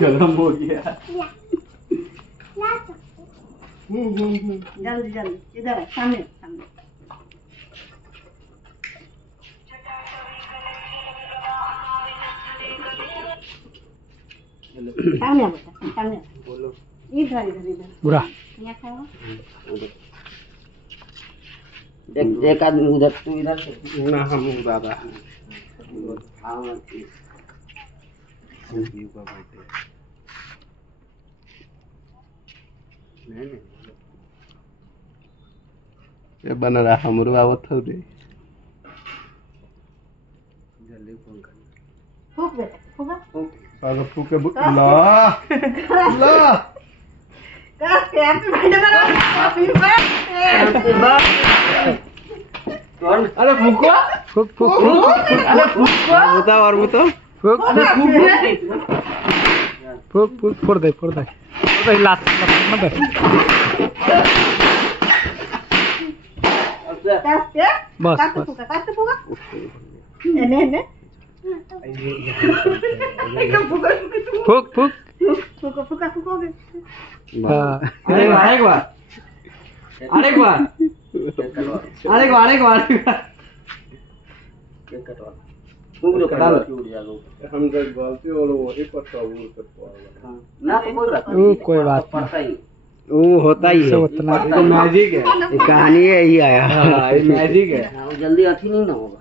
गरम हो गया। जल्दी जल्दी इधर है, सामने सामने। सामने बेटा सामने बोलो। इधर इधर इधर बुरा यहाँ खाओ। एक आदमी उधर, तू इधर से ना हम बाबा हाँ संजीव का बर्थडे नहीं ये बन रहा हमरो आवत हो रे। जल्दी फोन कर। फूक बेटा फूक पागल फूके ला ला हैप्पी बर्थडे बना। Happy birthday. कौन? अरे फूको फुक फुक अरे फूको बताओ और बताओ फुक फुक फुक फोड़ दे लात मत दे बस बस काट फूका ने फुक फुक फूका फूकोगे। हाँ अरे बार केक कटवा हम जब गलती हो वही पर सबूर कर पाएगा ना तो कोई बात वो कोई बात पड़ता ही वो होता ही है उतना तो मैजिक है ये कहानी है यही आया। हाँ ये मैजिक है हाँ, वो जल्दी अथी नहीं ना होगा,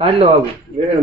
काट लो बाबू ये